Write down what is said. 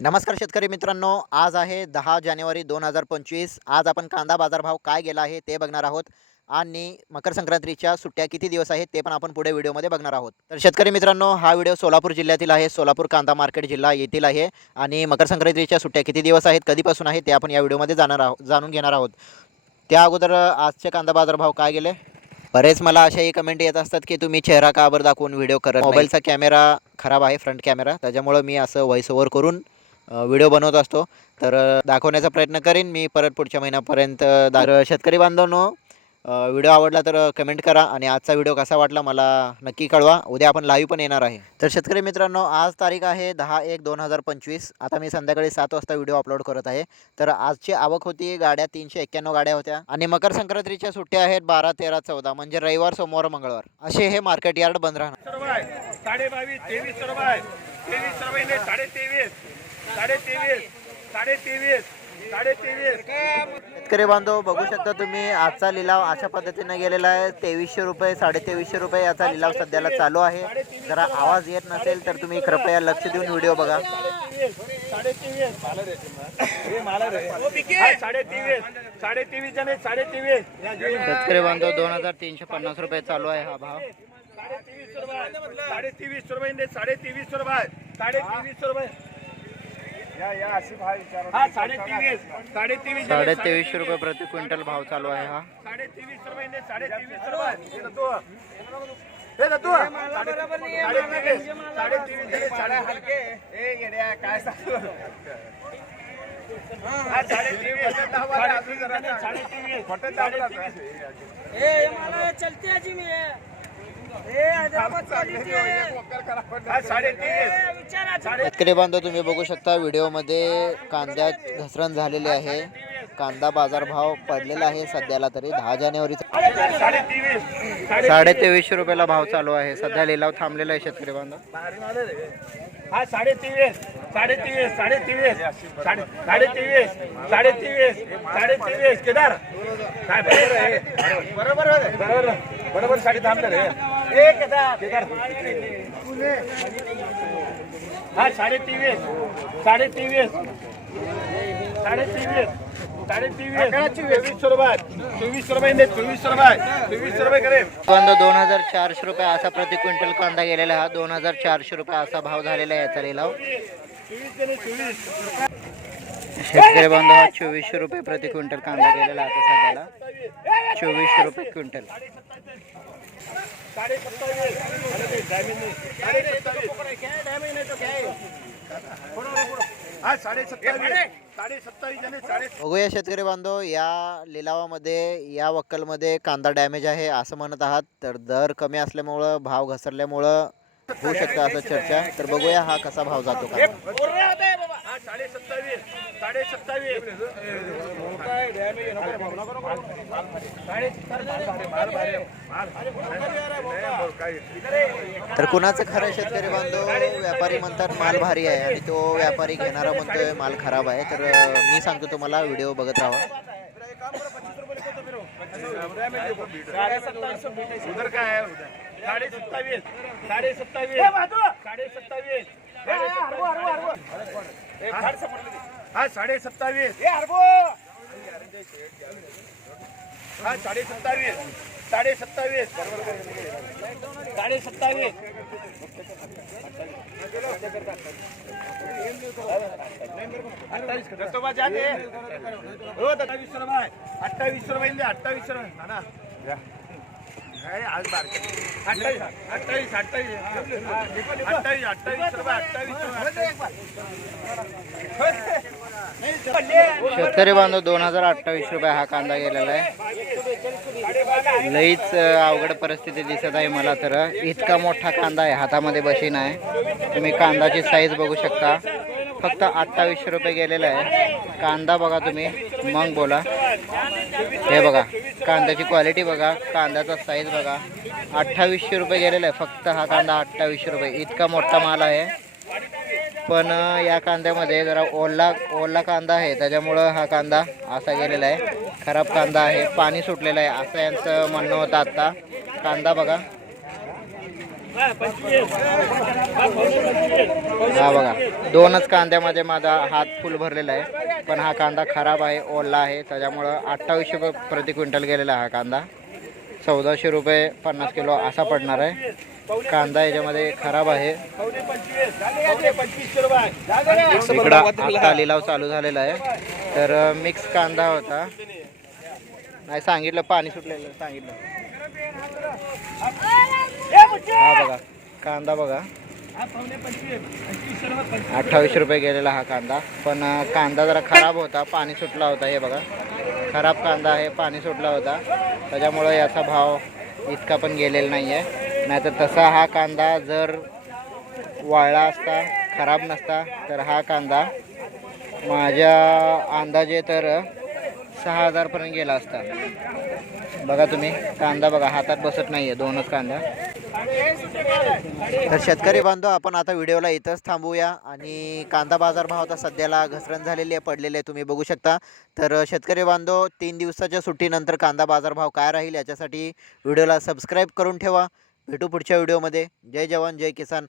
नमस्कार शेतकरी मित्रांनो आज आहे दहा जानेवारी दोन हजार पंचवीस. आज आपण कांदा बाजारभाव काय गेला आहे ते बघणार आहोत आणि मकर संक्रांतीच्या सुट्ट्या किती दिवस आहेत ते पण आपण पुढे व्हिडिओमध्ये बघणार आहोत. तर शेतकरी मित्रांनो हा व्हिडिओ सोलापूर जिल्ह्यातील आहे. सोलापूर कांदा मार्केट जिल्हा येथील आहे आणि मकर संक्रांतीच्या सुट्ट्या किती दिवस आहेत कधीपासून आहेत ते आपण या व्हिडिओमध्ये जाणार आहोत जाणून घेणार आहोत. त्या अगोदर आजचे कांदा बाजारभाव काय गेले? बरेच मला अशाही कमेंट येत असतात की तुम्ही चेहरा का बरं दाखवून व्हिडिओ करत मोबाईलचा कॅमेरा खराब आहे फ्रंट कॅमेरा त्याच्यामुळं मी असं व्हॉइस ओव्हर करून व्हिडिओ बनवत असतो. तर दाखवण्याचा प्रयत्न करीन मी परत पुढच्या महिन्यापर्यंत. दार शेतकरी बांधवांनो व्हिडिओ आवडला तर कमेंट करा आणि आजचा व्हिडिओ कसा वाटला मला नक्की कळवा. उद्या आपण लाईव्ह पण येणार आहे. तर शेतकरी मित्रांनो आज तारीख आहे दहा एक दोन हजार पंचवीस. आता मी संध्याकाळी सात वाजता व्हिडिओ अपलोड करत आहे. तर आजची आवक होती गाड्या तीनशे एक्क्याण्णव गाड्या होत्या आणि मकर संक्रांतीच्या सुट्ट्या आहेत बारा तेरा चौदा म्हणजे रविवार सोमवार मंगळवार. असे हे मार्केट यार्ड बंद राहणार. साडे तेवीस साडे तेवीस साडे तेवीस शेतकरी बांधव बघू शकता तुम्ही आजचा लिलाव अशा पद्धतीने गेलेला आहे. तेवीसशे रुपये साडे तेवीसशे रुपये याचा लिलाव सध्याला चालू आहे. जरा आवाज येत नसेल तर तुम्ही कृपया लक्ष देऊन व्हिडिओ बघा. साडे तेवीस साडे तेवीस साडे तेवीस जण साडे तेवीस शेतकरी बांधव दोन हजार तीनशे पन्नास रुपये चालू आहे हा भाव. साडे तेवीस रुपये साडे तेवीस रुपये. साडे तेवीस रुपये. हा साडे तेवीस साडे तेवीस साडे तेवीसशे रुपये प्रति क्विंटल भाव चालू आहे हा. साडे तेवीस रुपये साडे तेवीस रुपये हे काय साडे तेवीस साडे तेवीस साडे तेवीस ए मला चलती आहे जी मी शेतकरी बांधव तुम्ही बघू शकता व्हिडिओमध्ये कांद्यात घसरण झालेली आहे. कांदा बाजारभाव पडलेला आहे सध्याला तरी दहा जानेवारीचा. साडे तेवीस साडे साडे तेवीसशे रुपयाला भाव चालू आहे. सध्या लिलाव थांबलेला आहे शेतकरी बांधव. हा साडे तेवीस साडे तेवीस साडे तेवीस साडे तेवीस साडे तेवीस साडे तेवीस केदार. काय बरोबर आहे? बरोबर आहे. बरोबर बरोबर साडे थांबणार हा साडे तेवीस. साडे तेवीस. साडे तेवीस. साडे तेवीस. चोवीस रुपये चोवीस रुपये दे चोवीस रुपये. चोवीस रुपये करे बांधव दोन हजार चारशे रुपये असा प्रति क्विंटल कांदा गेलेला हा दोन हजार चारशे रुपये असा भाव झालेला आहे याचा लिलाव. शेतकरी बांधव हा चोवीसशे रुपये प्रति क्विंटल कांदा गेलेला आता सध्याला. चोवीसशे रुपये क्विंटल. बघूया शेतकरी बांधव या लिलावामध्ये या वक्कलमध्ये कांदा डॅमेज आहे असं म्हणत आहात. तर दर कमी असल्यामुळं भाव घसरल्यामुळं होऊ शकतं असं चर्चा. तर बघूया हा कसा भाव जातो का. हा तर कुणाचं खरं शेतकरी बांधव? व्यापारी म्हणतात माल भारी आहे आणि तो व्यापारी घेणारा म्हणतोय माल खराब आहे. तर मी सांगतो तुम्हाला व्हिडिओ बघत राहा. उधर काय आहे? साडे सत्तावीस साडे सत्तावीस साडे सत्तावीस हा साडे सत्तावीस हा साडे सत्तावीस साडे सत्तावीस साडे सत्तावीस अठ्ठावीस दत्तोबा जाते हो अठ्ठावीस रुपये अठ्ठावीस रुपये दे अठ्ठावीस रुपये ना ना काय आज बारके अठ्ठावीस अठ्ठावीस अठ्ठावीस. अठ्ठावीस अठ्ठावीस रुपये अठ्ठावीस. शेतकरी बांधव दोन हजार अठ्ठावीस रुपये हा कांदा गेलेला आहे. लईच अवघड परिस्थिती दिसत आहे मला तर. इतका मोठा कांदा आहे हातामध्ये बशीन आहे. तुम्ही कांदाची साईज बघू शकता. फक्त अठ्ठावीसशे रुपये गेलेला आहे. कांदा बघा तुम्ही. मग बोला. हे बघा. कांद्याची क्वालिटी बघा. कांद्याचा साईज बघा. अठ्ठावीसशे रुपये गेलेला आहे. फक्त हा कांदा अठ्ठावीसशे रुपये. इतका मोठा माल आहे. पण या कांद्यामध्ये जरा ओला ओला कांदा आहे. त्याच्यामुळं हा कांदा असा गेलेला आहे. खराब कांदा आहे. पाणी सुटलेलं आहे. असं यांचं म्हणणं होतं आत्ता. कांदा बघा. हा, बघा दोनच कांद्यामध्ये माझा हात फुल भरलेला आहे पण हा कांदा खराब आहे ओला आहे त्याच्यामुळं अठ्ठावीसशे रुपये प्रति क्विंटल गेलेला हा कांदा. चौदाशे रुपये पन्नास किलो असा पडणार आहे. कांदा याच्यामध्ये खराब आहे. इकडं लिलाव चालू झालेला आहे. तर मिक्स कांदा होता. नाही सांगितलं पाणी सुटलेलं सांगितलं. हा बघा कांदा बघा. पंचवीसशे रुपये गेलेला हा कांदा. पण कांदा जरा खराब होता पाणी सुटला होता हे बघा. खराब कांदा आहे पाणी सुटला होता. त्याच्यामुळं याचा भाव इतका पण गेलेला नाही आहे नाहीतर तसा हा कांदा जर वाळला असता खराब नसता तर हा कांदा माझ्या अंदाजे तर सहा हजारपर्यंत गेला असता. बघा तुम्ही कांदा बघा हातात बसत नाही आहे दोनच कांदा. तर शेतकरी बांधव आपण आता व्हिडिओला इथंच थांबूया. आणि कांदा बाजार भाव आता सध्याला घसरण झालेली आहे पडलेले आहे तुम्ही बघू शकता. तर शेतकरी बांधव तीन दिवसाच्या सुट्टीनंतर कांदा बाजार भाव काय राहील याच्यासाठी व्हिडिओला सबस्क्राईब करून ठेवा. भेटू पुढच्या व्हिडिओमध्ये. जय जवान जय किसान.